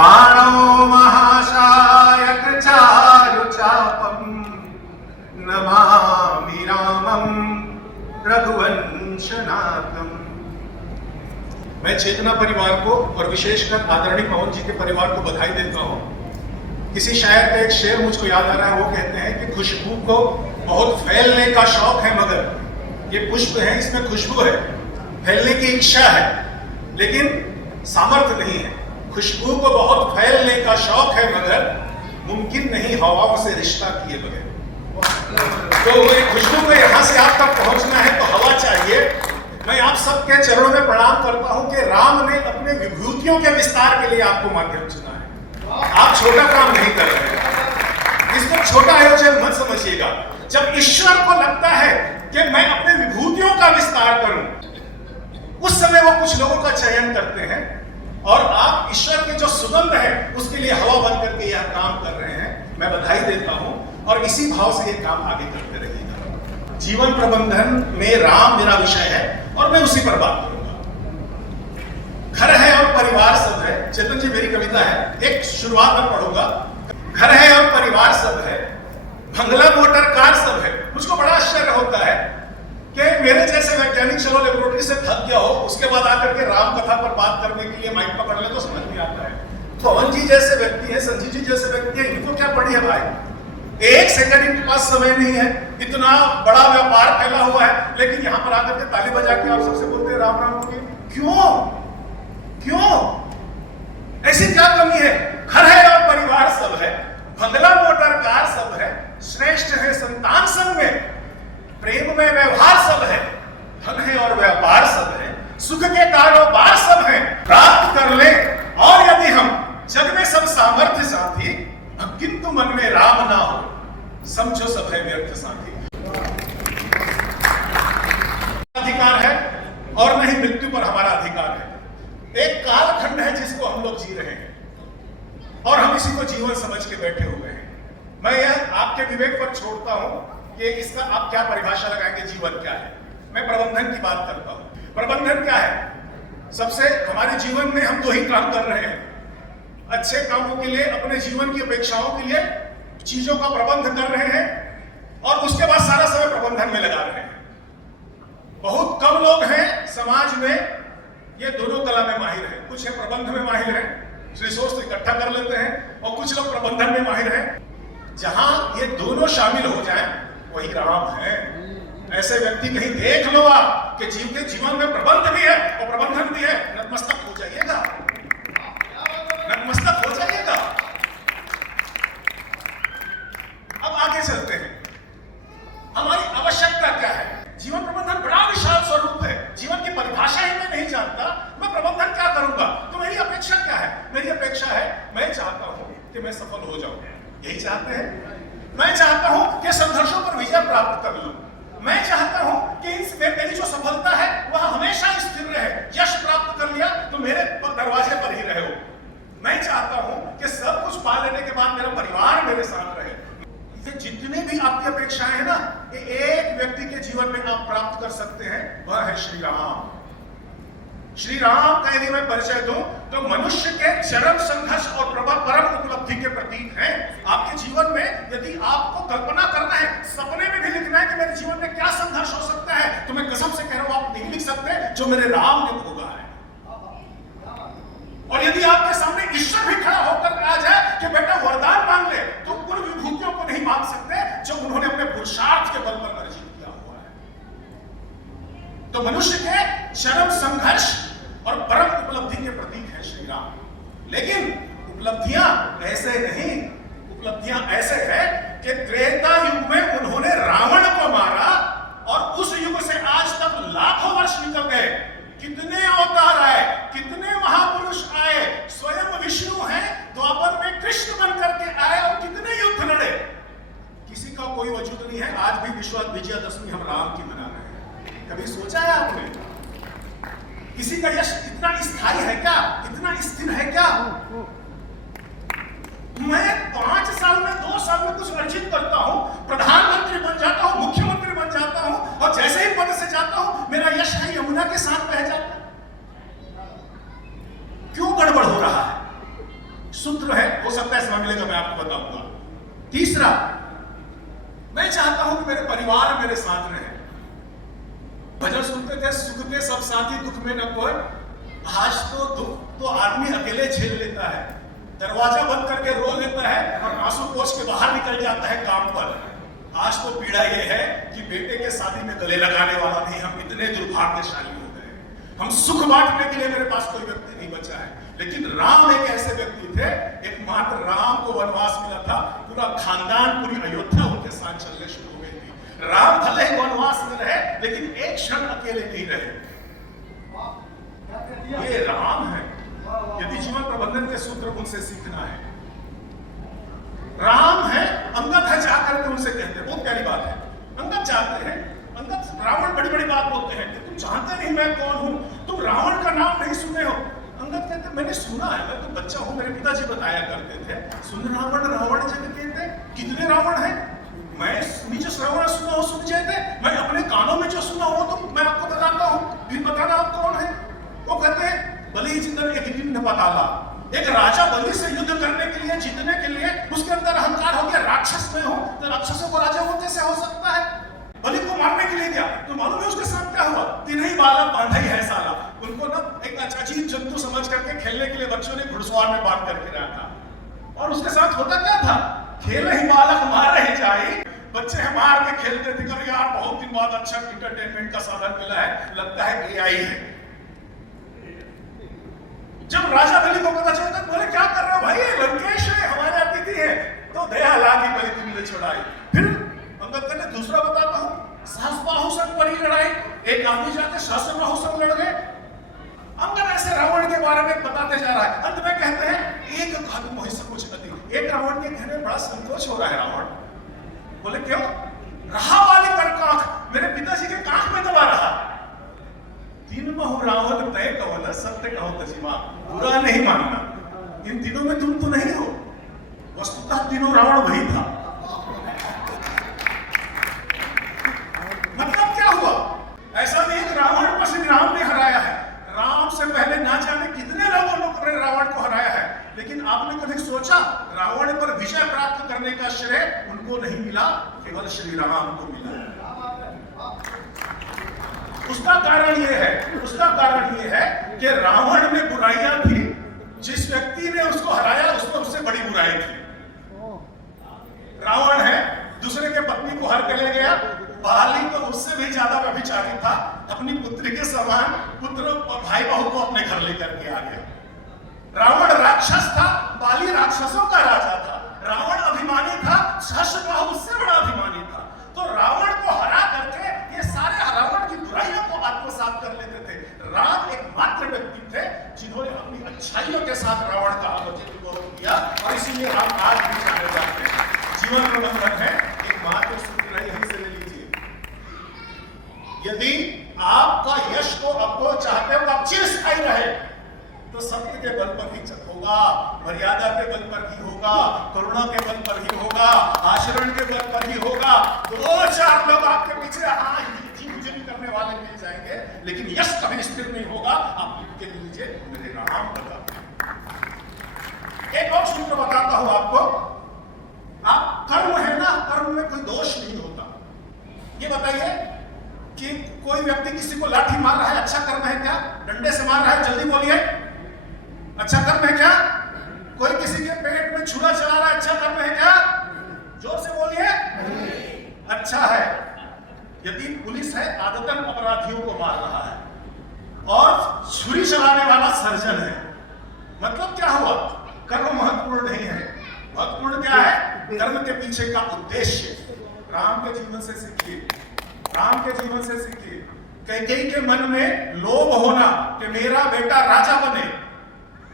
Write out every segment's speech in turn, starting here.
पाणौ महाशायक चारुचापं नमामि रामं रघुवंशनाथम। मैं चेतना परिवार को और विशेषकर आदरणीय पवन जी के परिवार को बधाई देता हूं। किसी शायर का एक शेर मुझको याद आ रहा है, वो कहते हैं कि खुशबू को बहुत फैलने का शौक है, मगर ये पुष्प है, इसमें खुशबू है, फैलने की इच्छा है लेकिन सामर्थ्य नहीं है। खुशबू को बहुत फैलने का शौक है मगर मुमकिन नहीं हवाओं से रिश्ता किए बगैर। तो ये खुशबू को यहां से आप तक पहुंचना है तो हवा चाहिए। मैं आप सबके चरणों में प्रणाम करता हूं कि राम ने अपने विभूतियों के विस्तार के लिए आपको माध्यम चुना है। आप छोटा काम नहीं कर रहे हैं, इसको छोटा आयोजन मत समझिएगा। जब ईश्वर को लगता है कि मैं अपने विभूतियों का विस्तार करूं, उस समय वो कुछ लोगों का चयन करते हैं और आप ईश्वर की जो सुगंध है उसके लिए हवा बन करके यह काम कर रहे हैं। मैं बधाई देता हूं और इसी भाव से ये काम आगे करते रहिएगा। जीवन प्रबंधन में राम मेरा विषय है और मैं उसी पर बात करूंगा। घर है और परिवार सब है। चेतन जी, मेरी कविता है, एक शुरुआत में पढ़ूंगा। घर है और परिवार सब है, बंगला मोटर कार सब है। मुझको बड़ा आश्चर्य होता है कि मेरे जैसे वैज्ञानिक चलो लेबोरेटरी से थक गया हो, उसके बाद आकर के राम कथा पर बात करने के लिए माइक पकड़ ले तो समझ नहीं आता है। पवन जी जैसे व्यक्ति है, संजीव जी जैसे व्यक्ति है, इनको क्या पड़ी है भाई? एक सेकंड इनके पास समय नहीं है, इतना बड़ा व्यापार फैला हुआ है, लेकिन यहां पर आकर के ताली बजा के आप सबसे बोलते हैं राम राम की। क्यों क्यों ऐसी क्या कमी है? घर है और परिवार सब है, बंगला मोटर कार सब है, श्रेष्ठ है संतान संग में, प्रेम में व्यवहार सब है, धन है और व्यापार सब है, सुख के कारोबार सब है। प्राप्त कर ले और यदि हम जग में सब सामर्थ्य साथी, किंतु मन में राम ना हो, समझो सब है व्यर्थ साथी। अधिकार है और नहीं मृत्यु पर हमारा अधिकार है। एक कालखंड है जिसको हम लोग जी रहे हैं और हम इसी को जीवन समझ के बैठे हुए हैं। मैं यह आपके विवेक पर छोड़ता हूं कि इसका आप क्या परिभाषा लगाएंगे, जीवन क्या है। मैं प्रबंधन की बात करता हूं। प्रबंधन क्या है? सबसे हमारे जीवन में हम दो ही काम कर रहे हैं। अच्छे कामों के लिए, अपने जीवन की अपेक्षाओं के लिए चीजों का प्रबंध कर रहे हैं और उसके बाद सारा समय प्रबंधन में लगा रहे हैं। बहुत कम लोग हैं समाज में ये दोनों कला में माहिर है। कुछ है प्रबंध में माहिर है, रिसोर्स इकट्ठा कर लेते हैं, और कुछ लोग प्रबंधन में माहिर है। जहां ये दोनों शामिल हो जाएं वही राम है। ऐसे व्यक्ति कहीं देख लो आप कि जीवन में प्रबंध भी है और प्रबंधन भी है, नतमस्तक हो जाइएगा, नतमस्तक हो जाइएगा। अब आगे चलते हैं। हमारी आवश्यकता क्या है? जीवन प्रबंधन बड़ा विशाल स्वरूप है, जीवन की परिभाषा ही मैं नहीं जानता, मैं प्रबंधन क्या करूंगा? तो मेरी अपेक्षा क्या है? मेरी अपेक्षा है, मैं चाहता हूं कि मैं सफल हो जाऊं। यही चाहते हैं। मैं चाहता हूं कि संघर्षों पर विजय प्राप्त कर लूं। मैं चाहता हूं कि मेरी जो सफलता है वह हमेशा स्थिर रहे। यश प्राप्त कर लिया तो मेरे दरवाजे पर ही रहे हो। मैं चाहता हूं कि सब कुछ पा लेने के बाद मेरा परिवार मेरे साथ रहे। ये जितनी भी आपकी अपेक्षाएं हैं ना, ये एक व्यक्ति के जीवन में आप प्राप्त कर सकते हैं, वह है श्री राम। श्री राम का यदि मैं परिचय दूं तो मनुष्य के चरम संघर्ष और परम उपलब्धि के प्रतीक हैं। आपके जीवन में यदि आपको कल्पना करना है, सपने में भी लिखना है कि मेरे जीवन में क्या संघर्ष हो सकता है, तो मैं कसम से कह रहा हूं आप नहीं लिख सकते जो मेरे राम ने भोगा है। और यदि आपके सामने ईश्वर भी खड़ा होकर आ जाए कि बेटा वरदान मांग ले, तो उन विभूतियों को नहीं मांग सकते जो उन्होंने अपने पुरुषार्थ के बल पर अर्जित किया हुआ है। तो मनुष्य के चरम संघर्ष और परम उपलब्धि के प्रतीक है श्री राम। लेकिन उपलब्धियां ऐसे नहीं, उपलब्धियां ऐसे है कि त्रेता युग में उन्होंने रावण को मारा और उस युग से आज तक लाखों वर्ष निकल गए। कितने अवतार आए, कितने महापुरुष आए, स्वयं विष्णु हैं, द्वापर में कृष्ण बन करके आए और कितने युद्ध लड़े, किसी का कोई वजूद नहीं है। आज भी विजयादशमी हम राम की मना रहे हैं। कभी सोचा है आपने? किसी का यश इतना स्थायी है क्या, इतना स्थिर है क्या? मैं 5 साल में 2 साल में कुछ अर्जित करता हूं, प्रधानमंत्री बन जाता हूं, मुख्यमंत्री बन जाता हूं, और जैसे ही पद से जाता हूं मेरा यश है यमुना के साथ बह जाता है। क्यों गड़बड़ हो रहा है? सूत्र है, हो सकता है समय मिलेगा मैं आपको बताऊंगा। तीसरा, मैं चाहता हूं कि मेरे परिवार मेरे साथ रहे। भजन सुनते थे, सुख के सब साथी दुख में न कोई। आज तो दुख तो आदमी अकेले झेल लेता है, दरवाजा बंद करके रो लेता है और आंसू पोंछ के बाहर निकल जाता है काम पर। आज तो पीड़ा यह है कि बेटे के शादी में गले लगाने वाला नहीं, हम इतने दुर्भाग्यशाली हो गए। हम सुख बांटने के लिए मेरे पास कोई व्यक्ति नहीं बचा है। लेकिन राम एक ऐसे व्यक्ति थे, एकमात्र राम को वनवास मिला था, पूरा खानदान, पूरी अयोध्या उनके साथ चलने शुरू हो गई थी। राम भले ही वनवास में रहे, लेकिन एक क्षण अकेले नहीं रहे। ये राम है। यदि जीवन प्रबंधन के सूत्र उनसे सीखना है, राम है, अंगद है, जाकर के उनसे कहते हैं, बहुत प्यारी बात है। अंगद जाते हैं, अंगद रावण बड़ी बड़ी बात बोलते हैं कि तुम जानते नहीं मैं कौन हूं, तुम रावण का नाम नहीं सुने हो। अंगद कहते मैंने सुना है, मैं तो बच्चा हूं, मेरे पिताजी बताया करते थे, सुन रावण रावण जग कहते, कितने रावण हैं, मैं नीचे श्रवण सुना हो सुन जाते, मैं अपने कानों में जो सुना हो तो मैं आपको बताता हूं, फिर बताना आप कौन है। वो कहते हैं बलि जिंदन एक निम्न पताला, एक राजा बलि से युद्ध करने के लिए, जीतने के लिए उसके अंदर अहंकार हो गया, राक्षस में हो तो राक्षसों को राजा वो कैसे हो सकता है। बलि को मारने के लिए गया तो मालूम है उसके साथ क्या हुआ, तीन ही बालक बांधा ही है साला। उनको ना एक अजीब जंतु समझ करके खेलने के लिए बच्चों ने घुड़सवार में बांध करके रखा। और उसके साथ होता क्या था, खेल ही बालक मार ही जाए, बच्चे हैं मार के खेलते थे। कभी यार बहुत दिन बाद अच्छा इंटरटेनमेंट का साधन मिला है, लगता है एआई है। जब राजा बलि को पता चला बोले क्या कर रहे हो भाई, लंकेश है, हमारे अतिथि है, तो दया लागी बलि तुमने छुड़ाई। फिर अंगद ने दूसरा बताता हूं, सहस्त्रबाहु संग पड़ी लड़ाई, एक आदमी जाके सहस्त्रबाहु संग लड़ गए। अंगद ऐसे रावण के बारे में बताते जा रहा है, अंत में कहते हैं एक घातु मोहि सब कुछ अति। एक रावण के कहने में बड़ा संकोच हो रहा है। रावण बोले क्यों, रहा वाली कर कांख, मेरे पिताजी के कांख में दबा रहा। तीन बहु रावण तय कवल सत्य कहो तजिमा, बुरा नहीं मानना, इन तीनों में तुम तो नहीं हो। वस्तुतः तीनों रावण वही था। मतलब क्या हुआ, ऐसा नहीं कि रावण को सिर्फ राम ने हराया है, राम से पहले ना जाने कितने लोगों ने रावण को हराया है। लेकिन आपने कभी सोचा रावण पर विजय प्राप्त करने का श्रेय उनको नहीं मिला, केवल श्री राम को मिला। उसका कारण यह है कि रावण में बुराइयां थी, जिस व्यक्ति ने उसको हराया उसमें उससे बड़ी बुराई थी। रावण है, दूसरे के पत्नी को हर के ले गया, बाली तो उससे भी ज्यादा व्यभिचारी था, अपनी पुत्री के समान पुत्र भाई बहू को अपने घर लेकर के आ गया। रावण राक्षस था, बाली राक्षसों का राजा था। रावण अभिमानी था, सहस्त्रबाहु उससे बड़ा अभिमानी था। तो रावण को हरा करके ये सारे रावण की बुराइयों को आत्मसात कर लेते थे। राम एकमात्र व्यक्ति थे जिन्होंने अपनी अच्छाइयों के साथ रावण का अवतीर्ण किया, और इसीलिए हम आज भी जाने जाते हैं। जीवन प्रबंधन है एकमात्र सूत्र, यहीं से ले लीजिए। यदि आपका यश को आपको चाहते हो आप चिरस्थायी रहे, तो सत्य के बल पर ही होगा, मर्यादा के बल पर ही होगा, करुणा के बल पर ही होगा, आचरण के बल पर ही होगा। दो चार लोग आपके पीछे जिम करने वाले मिल जाएंगे, लेकिन यश कभी स्थिर नहीं होगा। आप लिख के लीजिए, मेरे राम बता। एक और सूत्र बताता हूं आपको, आप कर्म है ना, कर्म में कोई दोष नहीं होता। ये बताइए कि कोई व्यक्ति किसी को लाठी मार रहा है, अच्छा कर्म है क्या? डंडे से मार रहा है, जल्दी बोलिए, अच्छा कर्म है क्या? कोई किसी के पेट में छुरा चला रहा है, अच्छा कर्म है क्या? जोर से बोलिए, अच्छा है। यदि पुलिस है, आदतन अपराधियों को मार रहा है, और छुरी चलाने वाला सर्जन है, मतलब क्या हुआ? कर्म महत्वपूर्ण नहीं है, महत्वपूर्ण क्या है? कर्म के पीछे का उद्देश्य। राम के जीवन से सीखिए, राम के जीवन से सीखिए। कैकेयी के मन में लोभ होना कि मेरा बेटा राजा बने,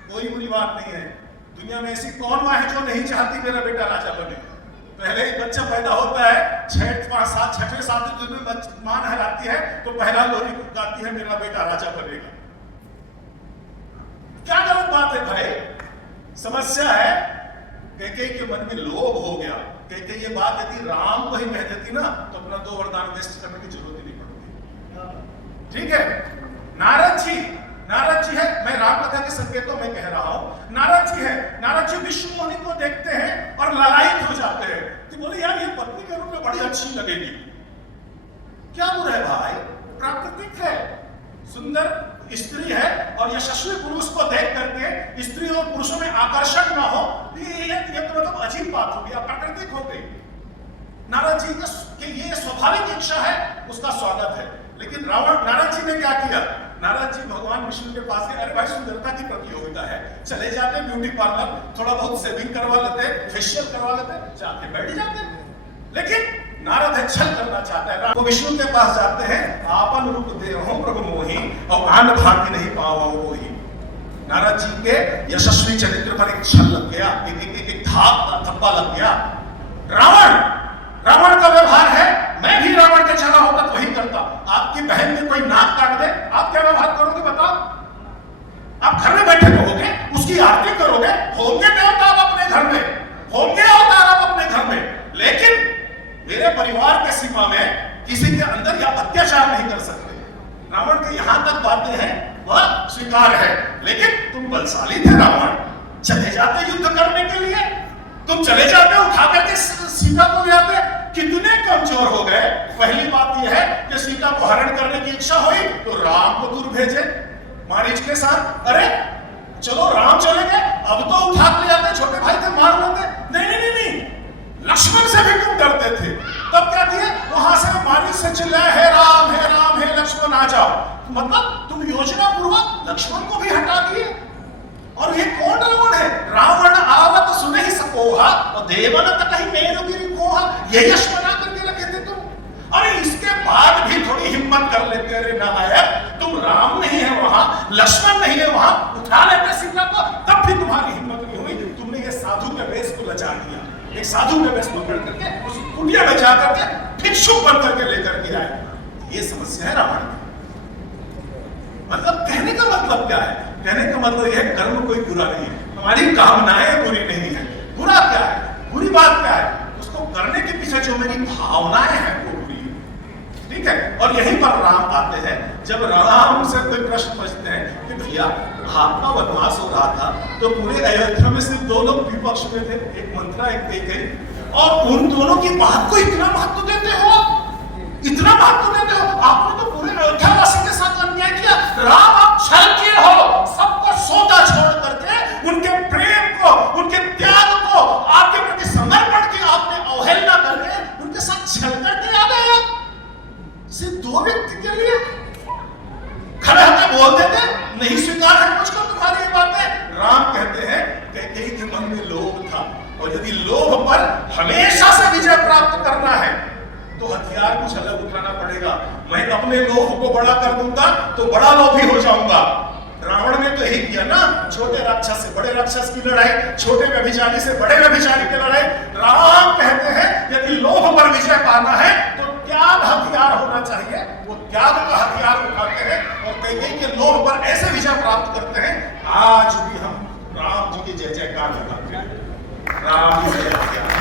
कोई बुरी बात नहीं है। दुनिया में ऐसी कौन मां है जो नहीं चाहती मेरा बेटा राजा बने? पहले ही बच्चा पैदा होता है, 6-5-7 7 दिन में मां नहलाती है तो पहला लोरी गाती है, मेरा बेटा राजा बनेगा। क्या गलत बात है भाई? समस्या है कैकेयी के मन में लोभ हो गया। कैकेयी ये बात यदि राम को ही कह देती ना, तो अपना 2 वरदान वेस्ट करने की जरूरत ही नहीं पड़ती। ठीक है, नारद जी है, मैं राम कथा के संकेतों में कह रहा हूं। नारद जी है, नारद नारद जी विष्णु मोहिनी को देखते हैं और ललायित हो जाते हैं कि बोले यार ये पत्नी के रूप में बड़ी अच्छी लगेगी। क्या बुरा है भाई, प्राकृतिक है, सुंदर स्त्री है और यशस्वी पुरुष को देख करके स्त्री और पुरुषों में आकर्षण ना हो, ये तो मतलब अजीब बात हो गई, प्राकृतिक हो गई। नारद जी की ये स्वाभाविक इच्छा है, उसका स्वागत है। लेकिन नारद जी ने क्या किया? नारद जी भगवान विष्णु के पास गए, अरे भाई सुंदरता की प्रतियोगिता है, चले जाते ब्यूटी पार्लर, थोड़ा बहुत सेविंग करवा लेते, फेशियल करवा लेते, जाके बैठ जाते। लेकिन नारद है छल करना चाहता है, वो विष्णु के पास जाते हैं, आपन रूप देहो प्रभु मोहि और आन भाग्य नहीं पाओ वही। नारद जी के यशस्वी चरित्र पर एक छल लग गया, एक धब्बा लग गया। रावण का व्यवहार है, मैं भी रावण के जगह होता तो वही करता। आपकी बहन ने कोई नाक काट दे, आप क्या व्यवहार करोगे बताओ? आप घर में बैठे रहोगे, उसकी आरती करोगे, होंगे देवता आप अपने घर में, होंगे अवतार आप अपने घर में, लेकिन मेरे परिवार के सीमा में किसी के अंदर या अत्याचार नहीं कर सकते। रावण के यहां तक बातें हैं, वह स्वीकार है। लेकिन तुम बलशाली थे रावण, चले जाते युद्ध करने के लिए, तुम चले जाते उठा करके सीता को ले आते, कितने कमजोर हो गए। पहली बात यह है कि सीता को हरण करने की इच्छा हुई तो राम को दूर भेजे मारीच के साथ। अरे चलो राम चले गए, अब तो उठा के ले आते, छोटे भाई थे मार लेते। नहीं, लक्ष्मण से भी तुम डरते थे, तब क्या किए? वहां से मारीच से चिल्लाए, हे राम हे राम हे लक्ष्मण आ जाओ। मतलब तुम योजना पूर्वक लक्ष्मण को भी हटा दिए। और ये कौन रावण है? रावण आवत सुने ही सकोहा और देवन कहीं मेरुगिरि कोहा, यही यश बना करके रखे थे तुम। और इसके बाद भी थोड़ी हिम्मत कर लेते, अरे नायक तुम राम नहीं है वहां, लक्ष्मण नहीं है वहां, उठा लेते सीता को, तब भी तुम्हारी हिम्मत नहीं हुई। तुमने ये साधु के वेश को लचा दिया, एक साधु के वेश पकड़ करके उस कुटिया में जाकर के भिक्षुक बन करके लेकर के आए। ये समस्या है रावण। मतलब कहने का मतलब क्या है? कहने का मतलब यह कर्म कोई बुरा नहीं है, हमारी कामनाएं बुरी नहीं है। बुरा क्या है? बुरी बात क्या है? उसको करने के पीछे जो मेरी भावनाएं हैं वो बुरी है। ठीक है? और यहीं पर राम आते हैं। जब राम से कोई प्रश्न पूछते हैं कि भैया आपका वनवास हो रहा था तो पूरे अयोध्या में सिर्फ दो लोग विपक्ष में थे, एक मंत्रा एक कैकेयी, और उन दोनों की बात को इतना महत्व देते हो, इतना महत्व देते हो। आपने तो पूरे अयोध्या वासी के साथ अन्याय किया। राम आप छल किए हो, सबको सौदा छोड़ करके उनके प्रेम को, उनके त्याग को, आपके प्रति समर्पण की आपने अवहेलना करके उनके साथ छल करके आ गए। सिर्फ दो व्यक्ति के लिए खड़े होकर बोल देते, नहीं स्वीकार है मुझको तुम्हारी ये बातें। राम कहते हैं कैकेयी के मन में लोभ था, और यदि लोभ पर हमेशा से विजय प्राप्त करना है तो हथियार कुछ अलग उठाना पड़ेगा। मैं अपने लोभ को बड़ा कर दूंगा तो बड़ा लोभी हो जाऊंगा। रावण ने तो यही किया ना, छोटे राक्षस से बड़े राक्षस की लड़ाई, छोटे व्यभिचारी से बड़े व्यभिचारी की लड़ाई। राम कहते हैं यदि लोभ पर विजय पाना है तो त्याग हथियार होना चाहिए। वो त्याग का हथियार उठाते हैं और कैकेयी के लोभ पर ऐसे विजय प्राप्त करते हैं। आज भी हम राम जी की जय जयकार लगाते हैं। राम जी जय जयकार।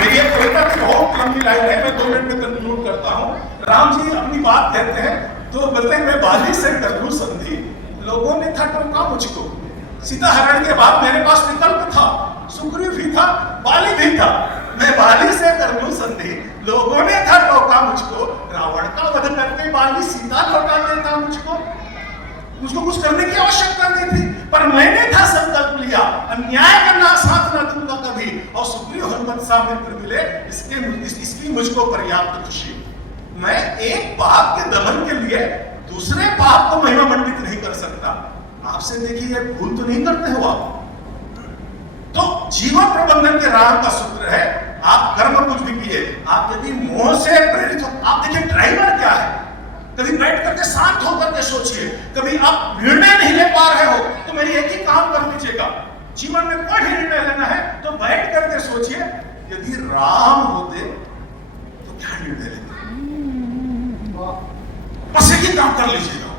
मेरी एक कविता की बहुत लंबी लाइन है, मैं 2 मिनट में कंक्लूड करता हूँ। राम जी अपनी बात कहते हैं तो बोलते हैं मैं बाली से कर लूं संधि, लोगों ने था टोका मुझको। सीता हरण के बाद मेरे पास विकल्प था, सुग्रीव भी था, बाली भी था। मैं बाली से कर लूं संधि, लोगों ने था टोका मुझको। रावण का वध करके बाली सीता लौटा देता मुझको कुछ करने की आवश्यकता नहीं थी, पर मैंने था संकल्प लिया, अन्याय करना साथ ना दूंगा कभी। और सुग्रीव हनुमत सा मित्र मिले, इसकी मुझको पर्याप्त खुशी। मैं एक पाप के दमन के लिए दूसरे पाप को महिमा मंडित नहीं कर सकता। आपसे देखिए भूल तो नहीं करते हो आप। तो जीवन प्रबंधन के राम का सूत्र है, आप कर्म कुछ भी किए, आप यदि मोह से प्रेरित हो, आप देखिए ड्राइवर क्या है, कभी बैठ करके शांत होकर के सोचिए। कभी आप निर्णय नहीं ले पा रहे हो तो मेरी एक ही काम कर लीजिएगा, जीवन में कोई निर्णय लेना है तो बैठ करके सोचिए यदि राम होते तो क्या निर्णय लेते। बस एक ही काम कर लीजिएगा,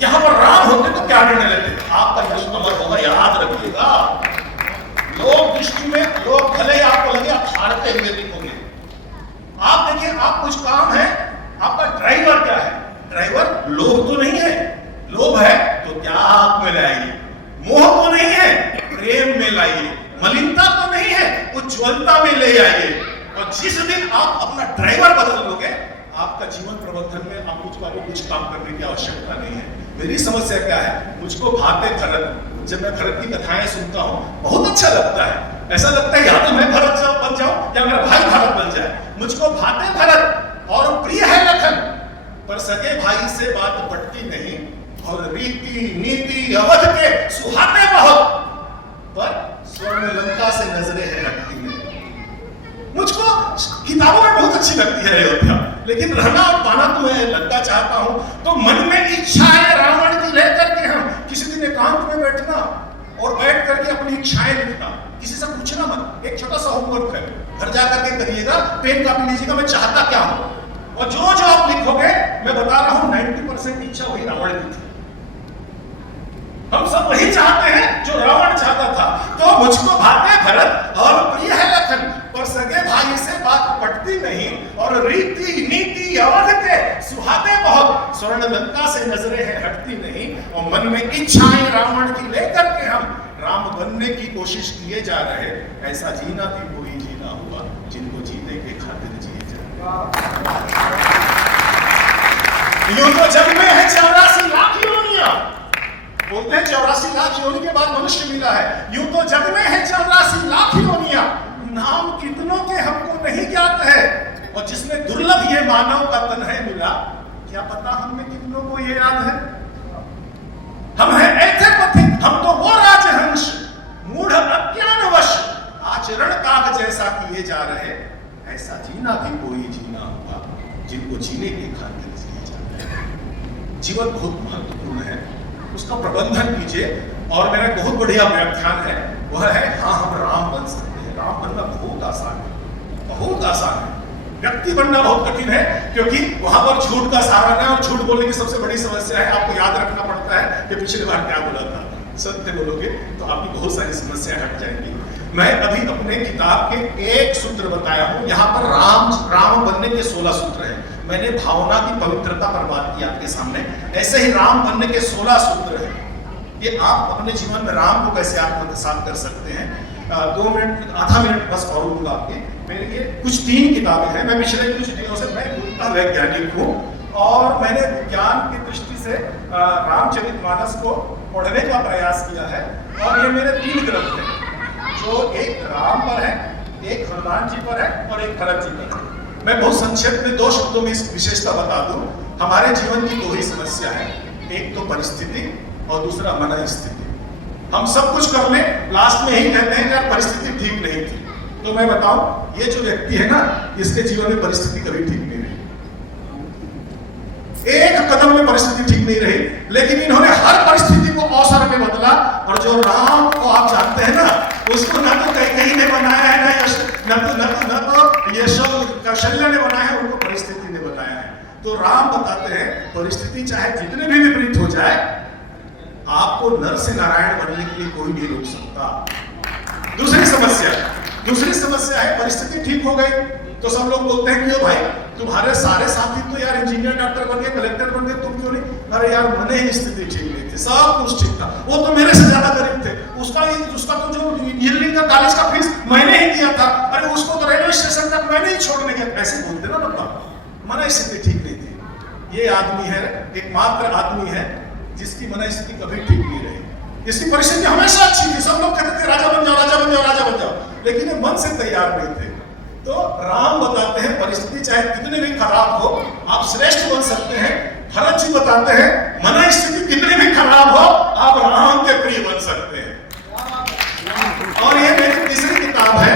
यहां पर राम होते तो क्या निर्णय लेते। आपका यश नंबर होगा, याद रखिएगा। लोग दृष्टि में लोग भले आपको लगे आप हारते हुए दिखोगे। आप देखिए, आप कुछ काम है, आपका ड्राइवर क्या है? ड्राइवर लोभ तो नहीं है, लोभ है तो त्याग में लाएगी, मोह तो नहीं आइए, मलिनता तो नहीं है, उज्ज्वलता में ले आइए। और जिस दिन आप अपना ड्राइवर बदल लोगे, आपका जीवन प्रबंधन में आप आपको कुछ काम करने की आवश्यकता नहीं है। मेरी समस्या क्या है, मुझको भाते भरत, जब मैं भरत की कथाएं सुनता हूँ बहुत अच्छा लगता है। ऐसा लगता है या तो मैं भरत बन जाऊं या मेरा भाई भरत बन जाए। मुझको भाते भरत और प्रिय है लखन, पर सगे भाई से बात पटती नहीं, और रीति नीति अवध के सुहाते बहुत, पर स्वर्ण लंका से नजरें है हटती नहीं। मुझको किताबों में बहुत अच्छी लगती है अयोध्या, लेकिन रहना और पाना तो मैं लंका चाहता हूं। तो मन में इच्छा है रावण की लेकर के हम किसी दिन एकांत में बैठना और बैठ करके अपनी इच्छाएं लिखना, किसी से पूछना मत। एक छोटा सा होमवर्क है, घर जाकर के करिएगा, पेन कापी लीजिएगा, मैं चाहता क्या हूं, और जो जो आप लिखोगे मैं बता रहा हूं 90% इच्छा वही रावण की थी। हम सब वही चाहते हैं जो रावण चाहता था। तो मुझको भाते भरत और प्रिय है लखन, पर सगे भाई से बात पटती नहीं, और रीति नीति अवध के सुहाते बहुत, स्वर्ण लंका से नजरें है हटती नहीं। और मन में इच्छाएं रावण की लेकर के हम राम बनने की कोशिश किए जा रहे। ऐसा जीना भी कोई जीना हुआ, जिनको जीने के खातिर जिए जा। यूं तो जग में है 84 लाख योनियां, बोलते हैं 84 लाख योनि के बाद मनुष्य मिला है। यूं तो जग में है 84 लाख योनियां, नाम कितनों के हमको नहीं ज्ञात है। और जिसने दुर्लभ ये मानव का तन है मिला, क्या पता हमें कितनों को ये याद है। हम हैं ऐसे पथिक, हम तो वो राजहंस, मूढ़ अज्ञानवश आचरण काग जैसा किए जा रहे। ऐसा जीना भी कोई जीना होगा, जिनको जीने के खातिर जिए जा रहे। जीवन बहुत महत्वपूर्ण है, उसका प्रबंधन कीजिए। और मेरा बहुत बढ़िया व्याख्यान है, वह है हाँ हम राम बन सकते हैं। राम बनना बहुत आसान है, बहुत आसान है। व्यक्ति बनना बहुत कठिन है, क्योंकि वहां पर झूठ का सहारा है, और झूठ बोलने की सबसे बड़ी समस्या है। आपको याद रखना पड़ता है कि पिछली बार क्या बोला था। सत्य बोलोगे तो आपकी बहुत सारी समस्याएं हट जाएंगी। मैं अभी अपने किताब के एक सूत्र बताया हूं, यहाँ पर राम बनने के 16 सूत्र हैं। मैंने भावना की पवित्रता पर बात की आपके सामने, ऐसे ही राम बनने के 16 सूत्र हैं। ये आप अपने जीवन में राम को कैसे आत्मसात कर सकते हैं। 2 मिनट, आधा मिनट बस और लूंगा आपके। मेरे ये कुछ 3 किताबें हैं। मैं पिछले कुछ दिनों से मैं खुद वैज्ञानिक हूँ, और मैंने विज्ञान की दृष्टि से रामचरितमानस को पढ़ने का प्रयास किया है। और ये मेरे 3 ग्रंथ हैं, जो एक राम पर है, एक हनुमान जी पर है, और एक भरत जी पर है। मैं बहुत संक्षेप में 2 शब्दों में इस विशेषता बता दूं। हमारे जीवन की 2 ही समस्या है, एक तो परिस्थिति और दूसरा मन स्थिति। हम सब कुछ कर लें, लास्ट में ही कहते हैं यार परिस्थिति ठीक नहीं थी। तो मैं बताऊं, ये जो व्यक्ति है ना, इसके जीवन में परिस्थिति कभी ठीक नहीं रही। एक कदम में परिस्थिति ठीक नहीं रही, लेकिन इन्होंने हर परिस्थिति को अवसर में बदला। और जो राम को आप जानते हैं ना, उसको न तो कहीं ने बनाया है, न तो कौशल्य ने बनाया है, उनको परिस्थिति ने बनाया है। तो राम बताते हैं परिस्थिति चाहे जितने भी विपरीत हो जाए, आपको नर से नारायण बनने के लिए कोई नहीं रोक सकता। दूसरी समस्या है परिस्थिति ठीक हो गई तो सब लोग बोलते हैं क्यों भाई तुम्हारे सारे साथी तो यार इंजीनियर, डॉक्टर बन गए, कलेक्टर बन गए, तुम क्यों नहीं। अरे यार मने ही स्थिति ठीक नहीं थी, सब कुछ ठीक था, वो तो मेरे से ज्यादा गरीब थे, उसका तो जो इंजीनियरिंग का कॉलेज का फीस मैंने ही दिया था, अरे उसको तो रेलवे स्टेशन तक मैंने ही छोड़ने गया। ऐसे बोलते ना मतलब मन स्थिति ठीक नहीं थी। ये आदमी है, एकमात्र आदमी है जिसकी मन स्थिति कभी ठीक नहीं रही। इसकी परिस्थिति हमेशा अच्छी थी, सब लोग कहते थे राजा बन जाओ, राजा बन जाओ, राजा बन जाओ, लेकिन ये मन से तैयार नहीं थे। तो राम बताते हैं परिस्थिति चाहे कितनी भी खराब हो, आप श्रेष्ठ बन सकते हैं। भरत जी बताते हैं मन स्थिति कितनी भी खराब हो, आप राम के प्रिय बन सकते हैं। और ये मेरी तीसरी किताब है।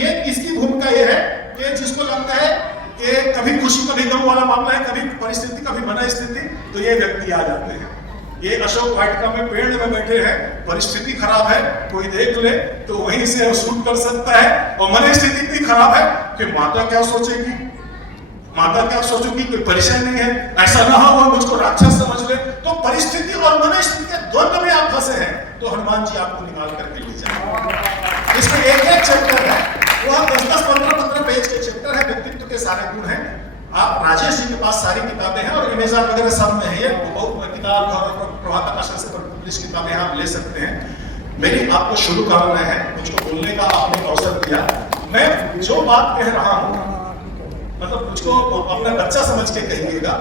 ये इसकी भूमिका ये है कि जिसको लगता है कि कभी खुशी कभी गम वाला मामला है, कभी परिस्थिति कभी मन स्थिति, तो ये व्यक्ति आ जाते हैं। ये अशोक वाटिका में पेड़ में बैठे हैं, परिस्थिति खराब है, कोई देख ले तो वहीं से शूट कर सकता है। और मन स्थिति इतनी खराब है कि माता क्या सोचेगी, माता क्या सोचेगी, कोई परेशान नहीं है, ऐसा ना हो मुझको राक्षस समझ ले। तो परिस्थिति और मन स्थिति के द्वंद्व में आप फंसे हैं, तो हनुमान जी आपको निकाल करके ले जाएंगे। इसमें एक चैप्टर है, वह 10-10, 15-15 पेज के चैप्टर है, व्यक्तित्व के सारे गुण हैं। आप राजेश जी के पास सारी किताबें हैं और अमेज़न वगैरह सब में है। ये बहुत किताब प्रभात आकाश से पब्लिश किताबें आप ले सकते हैं। मेरी आपको शुभकामनाएं हैं, मुझको बोलने का आपने अवसर दिया। मैं जो बात कह रहा हूं मतलब मुझको अपना बच्चा समझ के कहिएगा,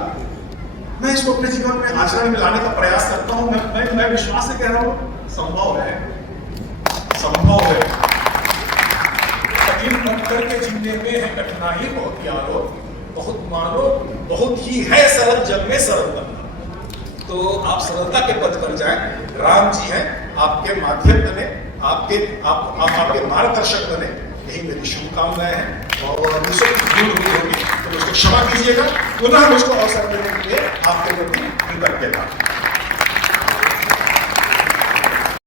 मैं इसको अपने जीवन में आचरण में लाने का प्रयास करता हूं। मैं विश्वास से कह रहा हूं, संभव है, संभव है। कठिन पत्थर के जीने में है कठिनाई बहुत यारो, बहुत मानो बहुत ही है सरल जग में सरल बनना। तो आप सरलता के पथ पर जाएं, राम जी हैं, आपके माध्यम बने, आपके मार्गदर्शक बने, यही मेरी शुभकामनाएं हैं। और मुझसे कुछ भूल हुई होगी तो मुझको क्षमा कीजिएगा। पुनः मुझको अवसर देने के लिए आपके प्रति कृतज्ञता।